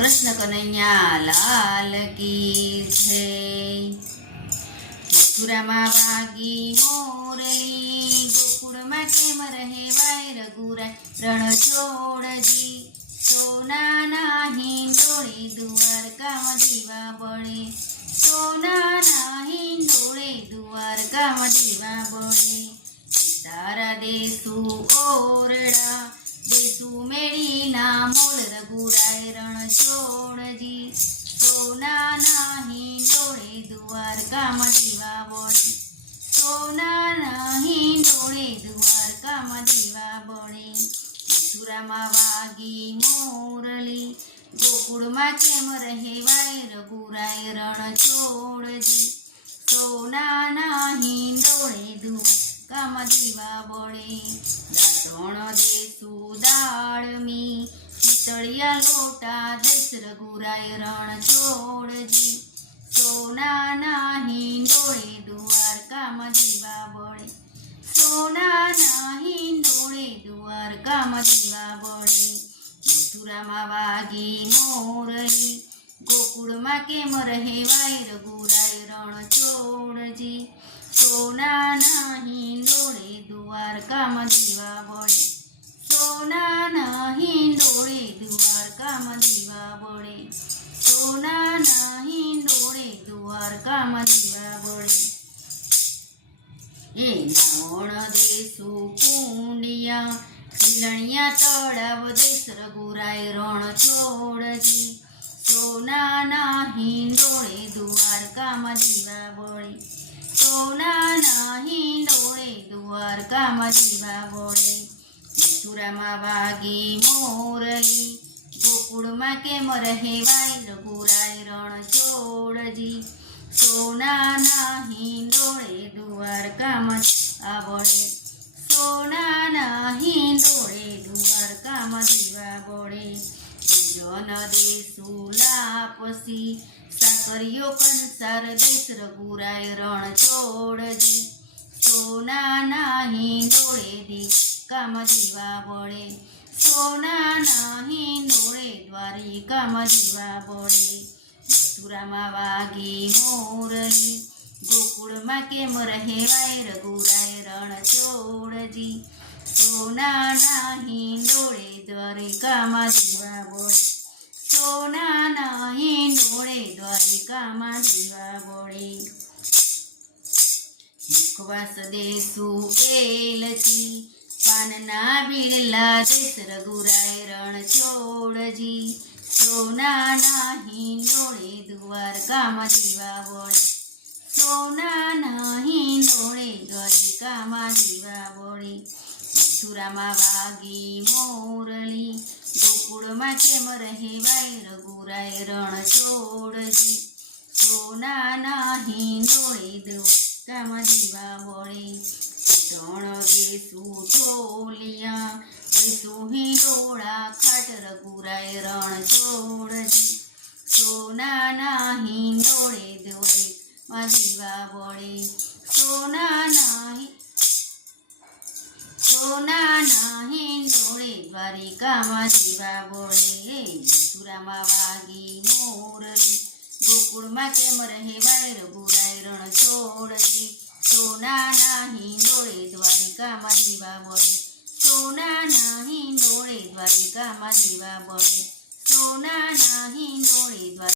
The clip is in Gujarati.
કૃષ્ણ કનૈયા લાલ કી જય। મથુરામાં વાગી મોરલી, ગોકુળમાં કેમ રહે વાય રઘુરાય રણછોડજી। સોનાના હિંડોળે દ્વારકામાં દીવા બળે, સોનાના હિંડોળે દ્વારકામાં દીવા બળે। તારા દેસુ ઓરડા, દેસુ મેળીના મોલ રઘુરાય રણછોડજી। સોનાના હિંડોળે દ્વારકામાં દીવા બળે, સોનાના હિંડોળે દ્વારકામાં દીવા બળે। મથુરામાં વાગી મોરલી, ગોકુળમાં કેમ રહેવાય રઘુરાય રણછોડજી। સોનાના હિંડોળે દ્વારકામાં દીવા બળે। દાંતણ દેસુ દાળમી, પિતળિયા લોટા દેશ રઘુરાય રણછોડજી। સોનાના હિંડોળે દ્વારકામાં દીવા બળે, સોનાના હિંડોળે દ્વારકામાં દીવા બળે। મથુરામાં વાગી મોરલી, ગોકુળમાં કેમ રહેવાય રઘુરાય રણછોડજી। સોનાના હિંડોળે દ્વારકામાં દીવા બળે, સોનાના હિંડોળે દ્વારકામાં દીવા બળે, સોનાના હિંડોળે દ્વારકામાં દીવા બળે। એ નાવણ દેસુ કુંડિયા, ખીલણિયા તળાવ દેશ રઘુરાય રણછોડજી। સોનાના હિંડોળે દ્વારકામાં દીવા બળે, સોનાના હિંડોળે દ્વારકામાં દીવા બળે। મથુરામાં વાગી મોરલી, ગોકુળમાં કેમ રહેવાય રઘુરાય રણછોડજી। સોનાના હિંડોળે દ્વારકામાં દીવા બળે, સોનાના હિંડોળે દ્વારકામાં દીવા બળે। જન દેસુ લાપસી, સાકરિયો કંસાર દેશ રઘુરાય રણછોડજી। સોનાના હિંડોળે દ્વારકામાં દીવા બળે, સોનાના હિંડોળે દ્વારિકામાં દીવા બળે। મથુરામાં વાગી મોરલી, ગોકુળમાં કેમ રહેવાય રઘુરાય રણછોડજી। સોનાના હિંડોળે દ્વારિકામાં દીવા બળે, સોનાના હિંડોળે દ્વારિકામાં દીવા બળે। મુખવાસ દેસુ એલચી, પાનના બિરલા દેશ રઘુરાય રણછોડજી। સોનાના હિંડોળે દ્વારકામાં દીવા બળે, સોનાના હિંડોળે દ્વારિકામાં દીવા બળે। મથુરામાં વાગી મોરલી, ગોકુળમાં કેમ રહેવાય રઘુરાય રણછોડજી। સોનાના હિંડોળે દ્વારકામાં દીવા બળે। ત્રણ દેસુ ઢોલિયા, દેસુ હિંડોળા ખાટ રઘુરાય રણછોડજી। સોનાના હિંડોળે દ્વારિકામાં દીવા બળે, સોનાના હિંડોળે દ્વારિકામાં દીવા બળે। મથુરામાં વાગી મોરલી, ગોકુળમાં કેમ રહેવાય રઘુરાય રણછોડજી। સોનાના હિંડોળે દ્વારિકામાં દીવા બળે, સોનાના હિંડોળે દ્વારિકામાં દીવા બળે, સોનાના